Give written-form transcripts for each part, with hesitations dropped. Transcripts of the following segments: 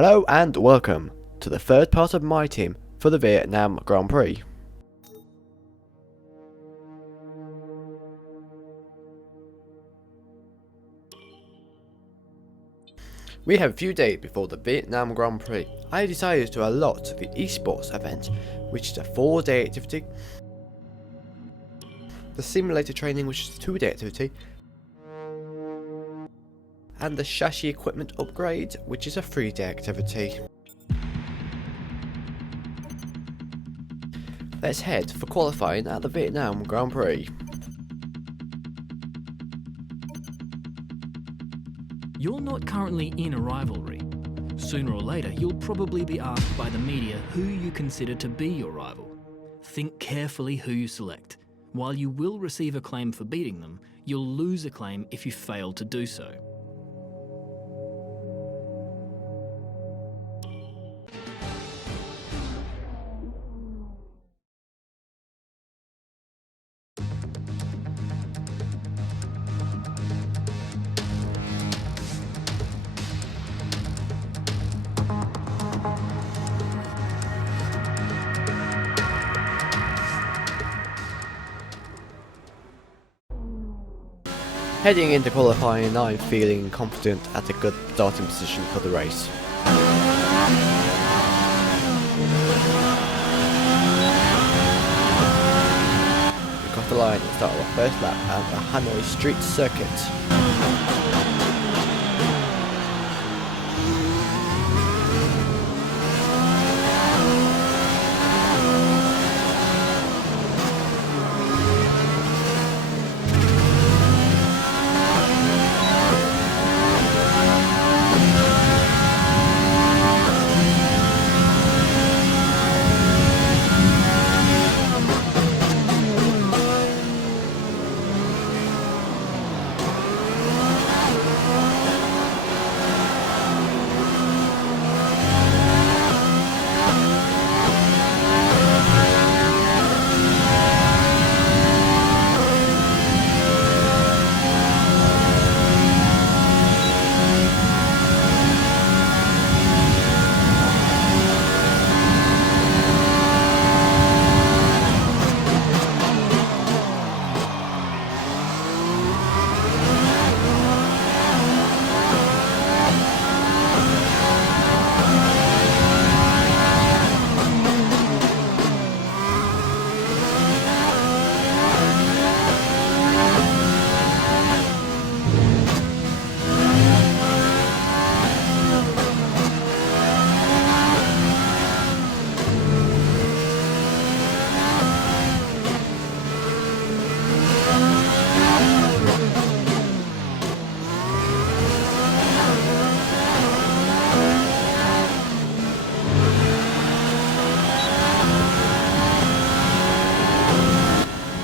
Hello and welcome to the third part of my team for the Vietnam Grand Prix. We have a few days before the Vietnam Grand Prix. I decided to allot the esports event, which is a 4-day activity, the simulator training, which is a 2-day activity, and the chassis equipment upgrade, which is a 3-day activity. Let's head for qualifying at the Vietnam Grand Prix. You're not currently in a rivalry. Sooner or later, you'll probably be asked by the media who you consider to be your rival. Think carefully who you select. While you will receive acclaim for beating them, you'll lose acclaim if you fail to do so. Heading into qualifying, I'm feeling confident at a good starting position for the race. We crossed the line and started our first lap at the Hanoi Street Circuit.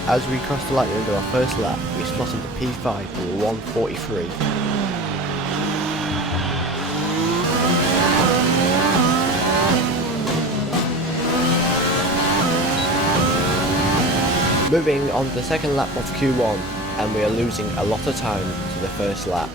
As we crossed the line into our first lap, we slotted the P5 for 1:43. Moving on to the second lap of Q1, and we are losing a lot of time to the first lap.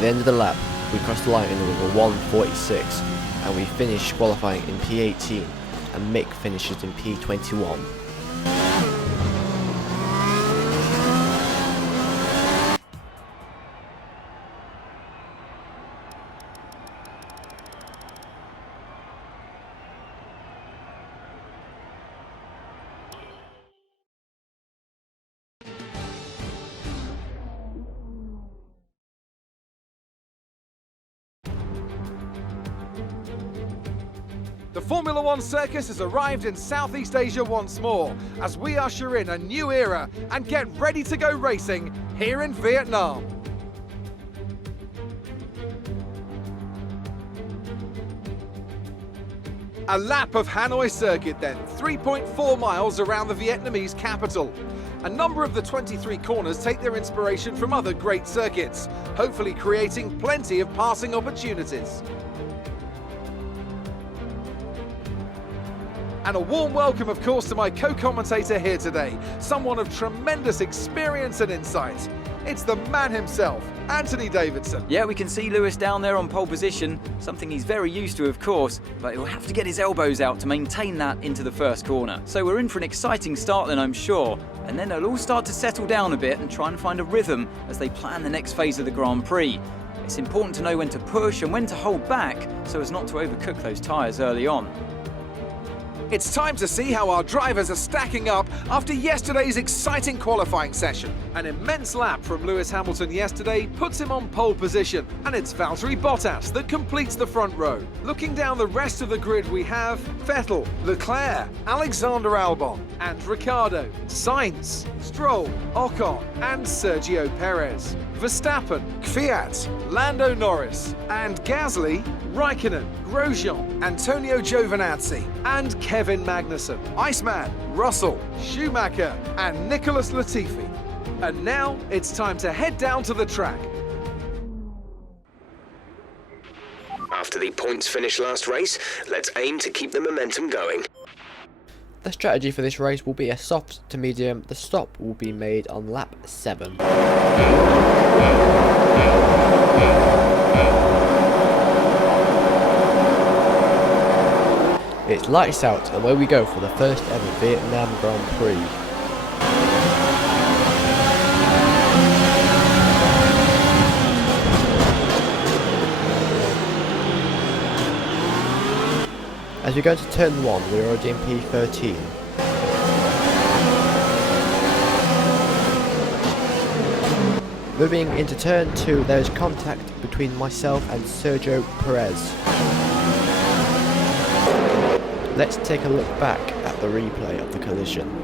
At the end of the lap, we crossed the line in with a 1:46, and we finished qualifying in P18, and Mick finishes in P21. The Formula One circus has arrived in Southeast Asia once more, as we usher in a new era and get ready to go racing here in Vietnam. A lap of Hanoi circuit then, 3.4 miles around the Vietnamese capital. A number of the 23 corners take their inspiration from other great circuits, hopefully creating plenty of passing opportunities. And a warm welcome, of course, to my co-commentator here today, someone of tremendous experience and insight. It's the man himself, Anthony Davidson. Yeah, we can see Lewis down there on pole position, something he's very used to, of course, but he'll have to get his elbows out to maintain that into the first corner. So we're in for an exciting start then, I'm sure, and then they'll all start to settle down a bit and try and find a rhythm as they plan the next phase of the Grand Prix. It's important to know when to push and when to hold back so as not to overcook those tyres early on. It's time to see how our drivers are stacking up after yesterday's exciting qualifying session. An immense lap from Lewis Hamilton yesterday puts him on pole position, and it's Valtteri Bottas that completes the front row. Looking down the rest of the grid, we have Vettel, Leclerc, Alexander Albon, and Ricciardo, Sainz, Stroll, Ocon, and Sergio Perez. Verstappen, Kvyat, Lando Norris, and Gasly, Raikkonen, Grosjean, Antonio Giovinazzi, and Kevin Magnussen, Iceman, Russell, Schumacher, and Nicholas Latifi. And now it's time to head down to the track. After the points finish last race, let's aim to keep the momentum going. The strategy for this race will be a soft to medium. The stop will be made on lap 7. It's lights out, and away we go for the first ever Vietnam Grand Prix. As we go to turn 1, we're already in P13. Moving into turn 2, there is contact between myself and Sergio Perez. Let's take a look back at the replay of the collision.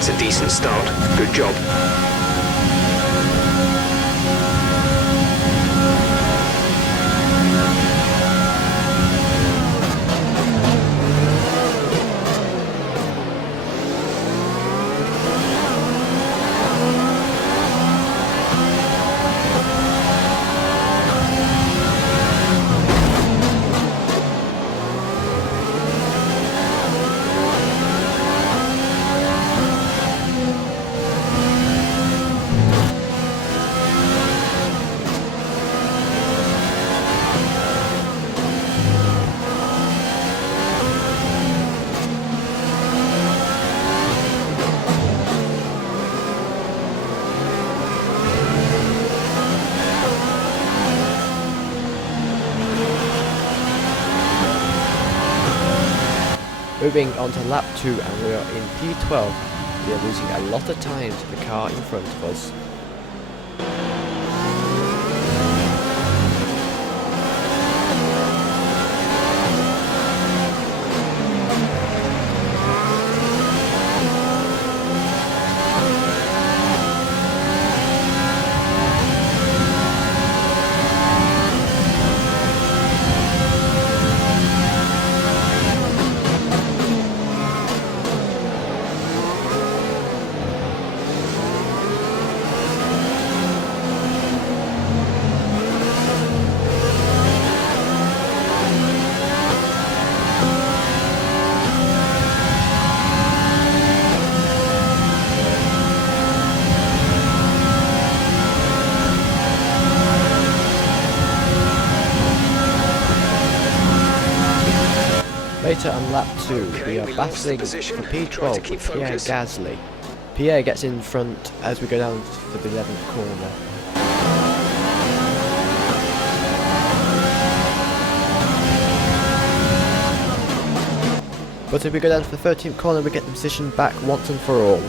That's a decent start. Good job. Moving on to lap 2, and we are in P12. We are losing a lot of time to the car in front of us. Later on lap 2, we are battling for P12 with Pierre Gasly. Pierre gets in front as we go down to the 11th corner. But if we go down to the 13th corner, we get the position back once and for all.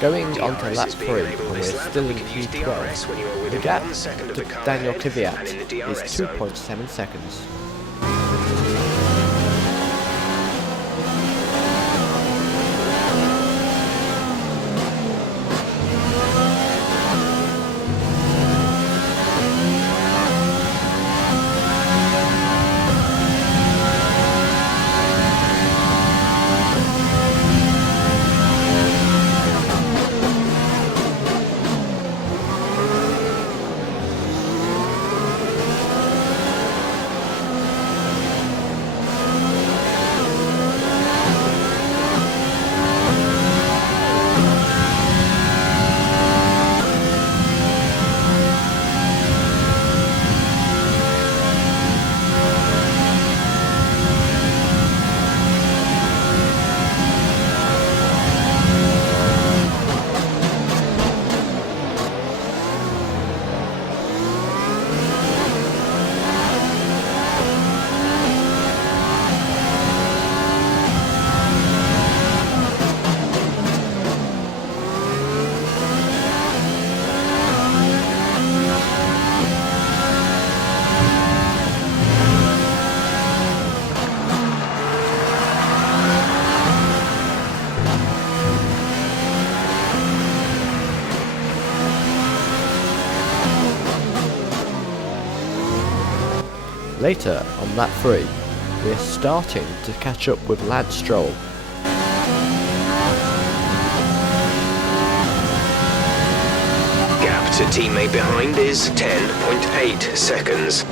Going on to lap 3, and we're still in P12. The gap to Daniel Kvyat is 2.7 seconds. Later, on lap 3, we're starting to catch up with Lance Stroll. Gap to teammate behind is 10.8 seconds.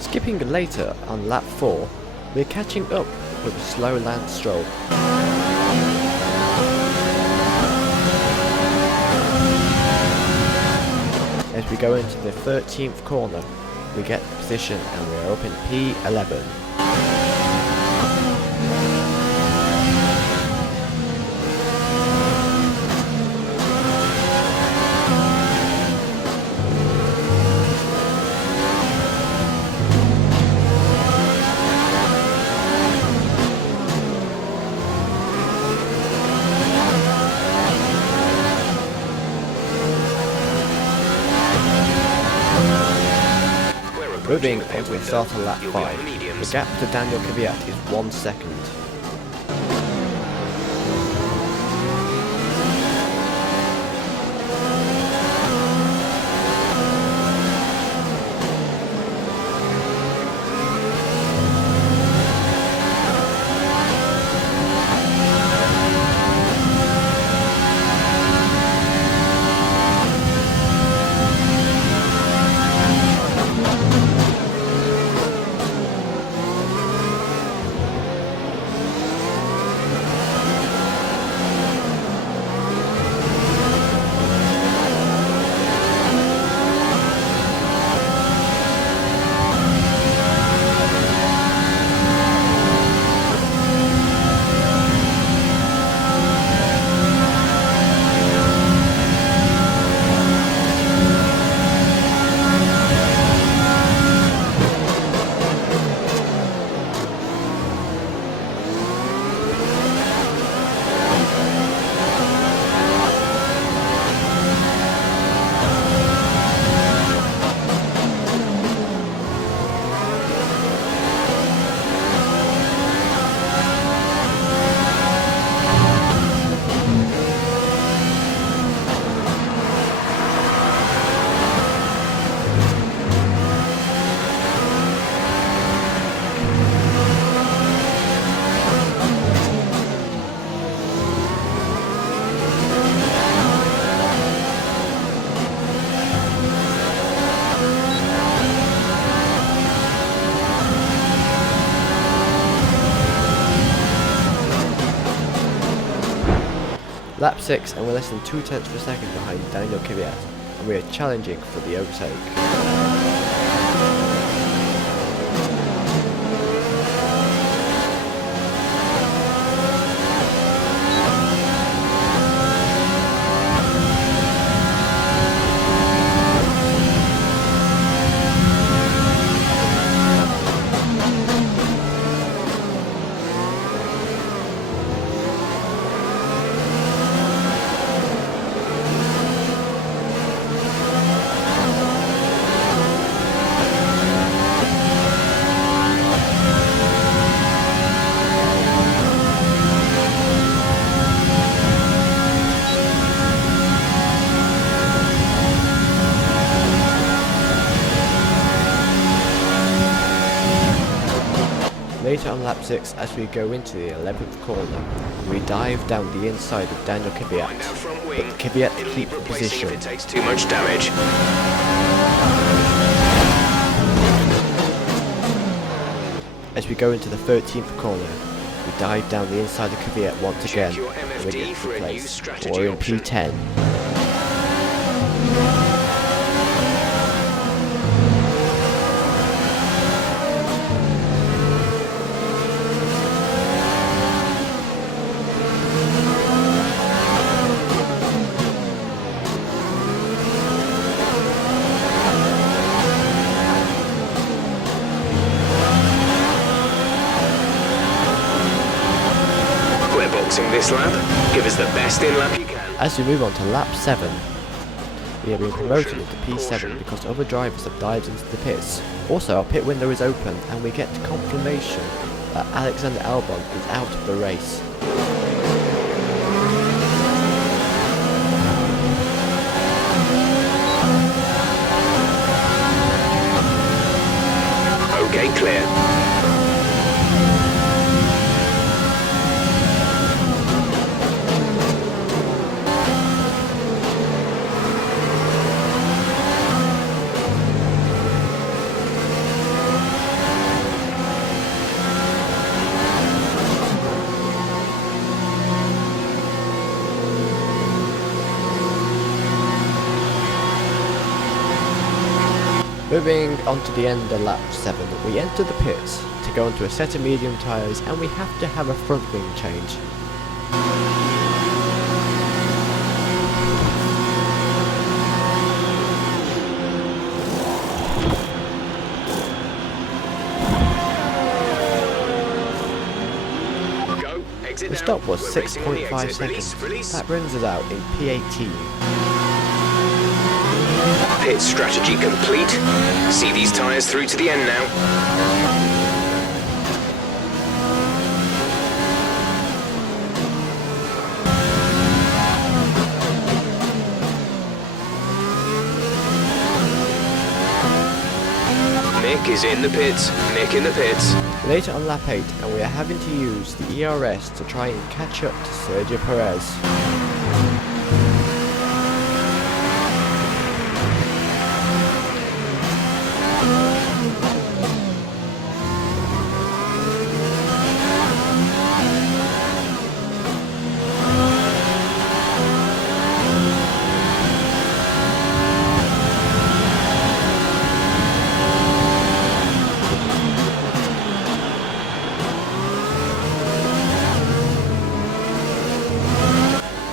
Skipping later on lap 4, we're catching up with a slow Lance Stroll. As we go into the 13th corner, we get position and we're up in P11. Moving on, we start on lap 5. The gap to Daniel Kvyat is 1 second. Lap 6 and we're less than 0.2 of a second behind Daniel Kvyat, and we are challenging for the overtake. Later on lap 6, as we go into the 11th corner, we dive down the inside of Daniel Kvyat, but Kvyat keeps the position. If it takes too much damage. As we go into the 13th corner, we dive down the inside of Kvyat once again, your and we MFD get for a new replaced, strategy or in option. P10. We're boxing this lap. Give us the best in lap you can. As we move on to lap 7, we have been promoted into P7 because other drivers have dived into the pits. Also, our pit window is open and we get confirmation that Alexander Albon is out of the race. Okay, clear. Moving on to the end of lap 7, we enter the pits to go onto a set of medium tyres and we have to have a front wing change. Go. Exit The now. stop was We're racing on the 6.5 exit. seconds. Release. That brings us out in P18. Pit strategy complete. See these tyres through to the end now. Mick is in the pits. Mick in the pits. Later on lap 8, and we are having to use the ERS to try and catch up to Sergio Perez.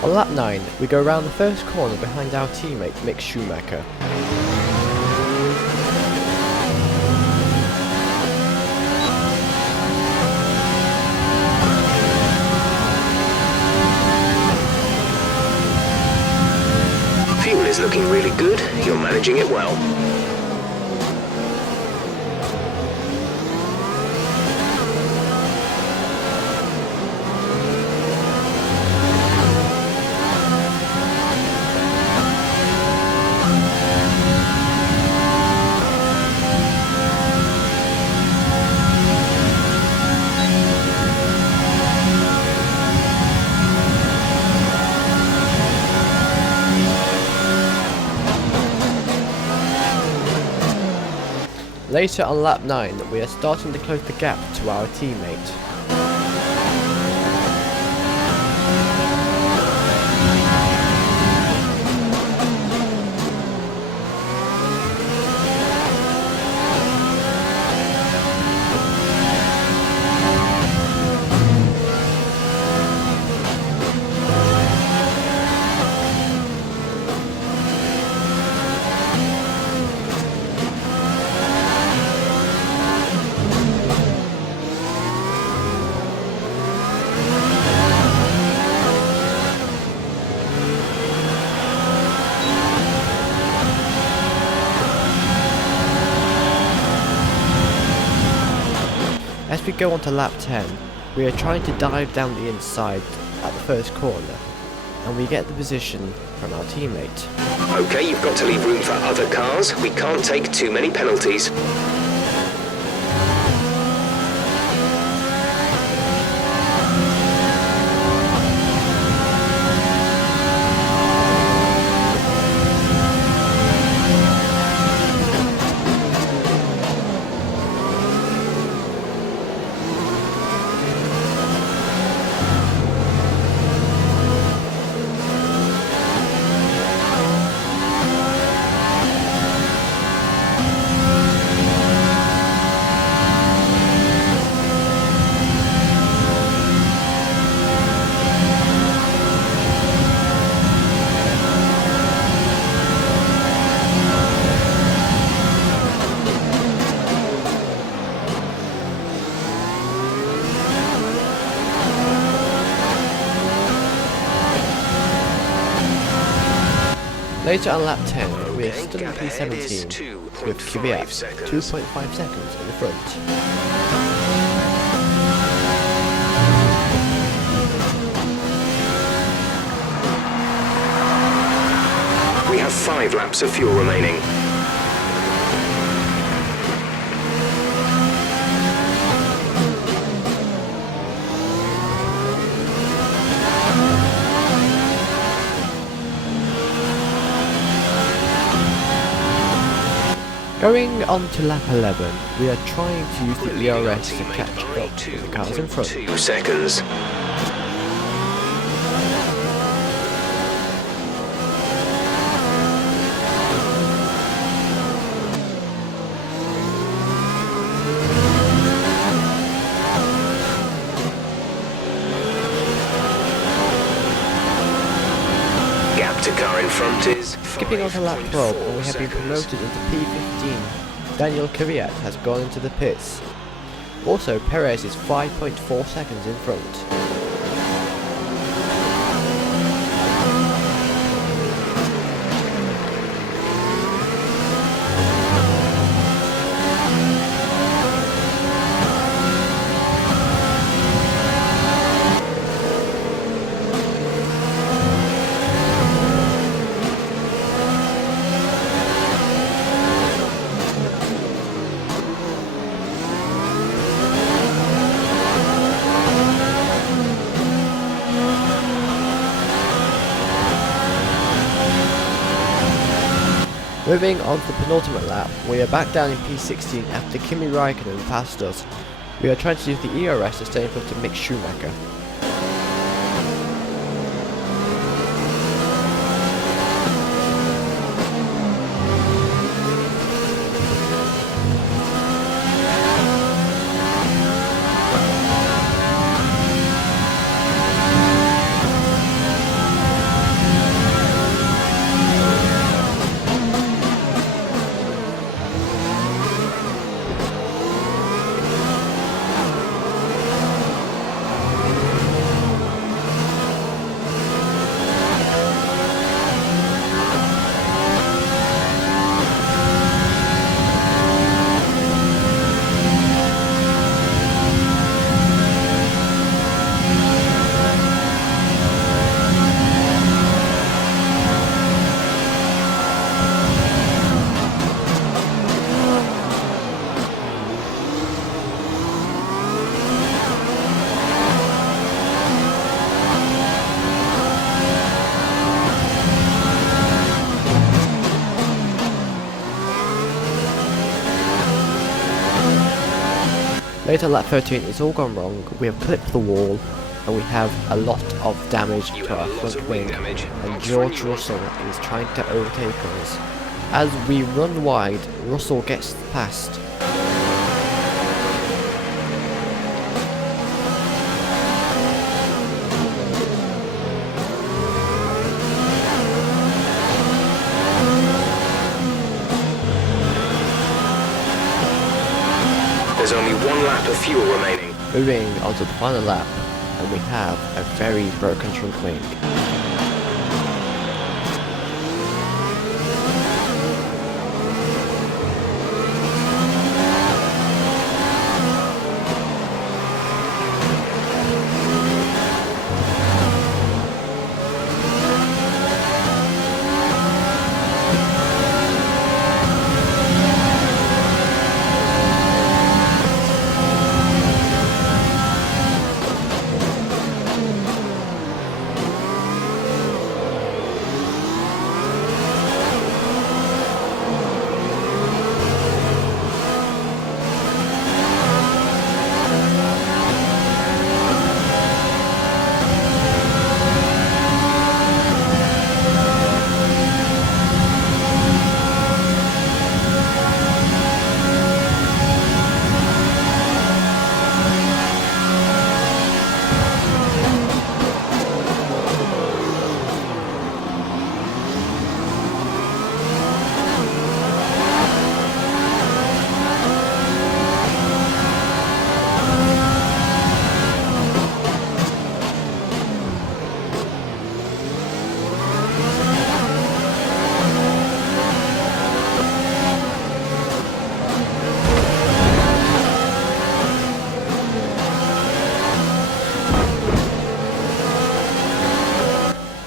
On lap 9, we go around the first corner behind our teammate Mick Schumacher. Fuel is looking really good. You're managing it well. Later on lap 9, we are starting to close the gap to our teammate. As we go on to lap 10, we are trying to dive down the inside at the first corner, and we get the position from our teammate. Okay, you've got to leave room for other cars. We can't take too many penalties. Later on lap 10, we are still in Gap ahead is P17 with 2.5 Kvyat seconds. 2.5 seconds in the front. We have 5 laps of fuel remaining. Going on to lap 11, we are trying to use the ERS to catch up with the cars in front. 2 seconds. Gap to car in front is Skipping on to lap 12, and we have been promoted into P15. Daniel Kvyat has gone into the pits. Also, Perez is 5.4 seconds in front. Moving on to the penultimate lap, we are back down in P16 after Kimi Raikkonen passed us. We are trying to use the ERS to stay in front of Mick Schumacher. Later lap 13, it's all gone wrong. We have clipped the wall and we have a lot of damage to our front wing, and George Russell is trying to overtake us. As we run wide, Russell gets past. There's only 1 lap of fuel remaining. Moving on to the final lap, and we have a very broken front wing.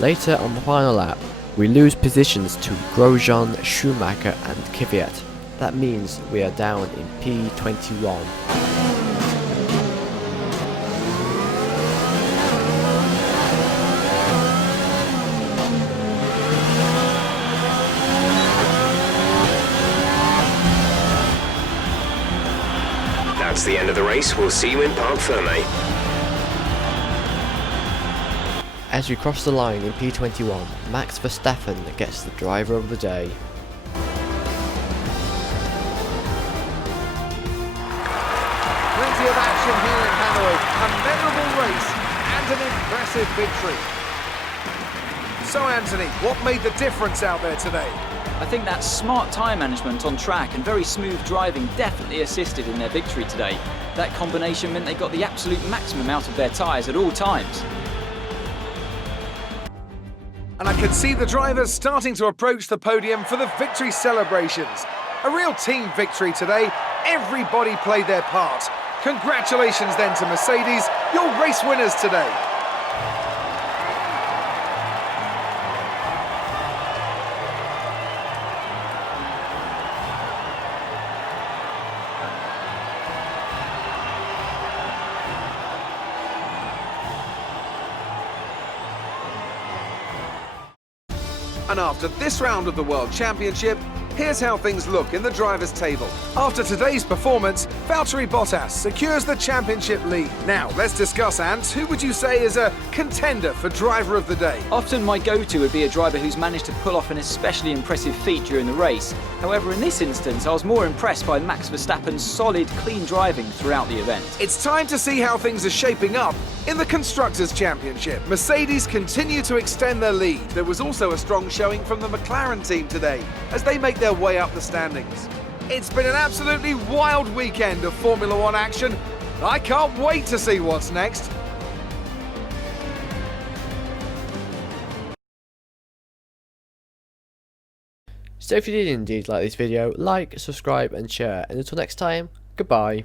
Later on the final lap, we lose positions to Grosjean, Schumacher and Kvyat. That means we are down in P21. That's the end of the race. We'll see you in Parc Fermé. As we cross the line in P21, Max Verstappen gets the driver of the day. Plenty of action here in Hanoi. A memorable race and an impressive victory. So Anthony, what made the difference out there today? I think that smart tyre management on track and very smooth driving definitely assisted in their victory today. That combination meant they got the absolute maximum out of their tyres at all times. And I could see the drivers starting to approach the podium for the victory celebrations. A real team victory today. Everybody played their part. Congratulations then to Mercedes, your race winners today. And after this round of the World Championship, here's how things look in the drivers' table. After today's performance, Valtteri Bottas secures the championship lead. Now, let's discuss, Ant, who would you say is a contender for driver of the day? Often my go-to would be a driver who's managed to pull off an especially impressive feat during the race. However, in this instance, I was more impressed by Max Verstappen's solid, clean driving throughout the event. It's time to see how things are shaping up in the Constructors' Championship. Mercedes continue to extend their lead. There was also a strong showing from the McLaren team today as they make their way up the standings. It's been an absolutely wild weekend of Formula One action. I can't wait to see what's next. So if you did indeed like this video, like, subscribe and share, and until next time, goodbye.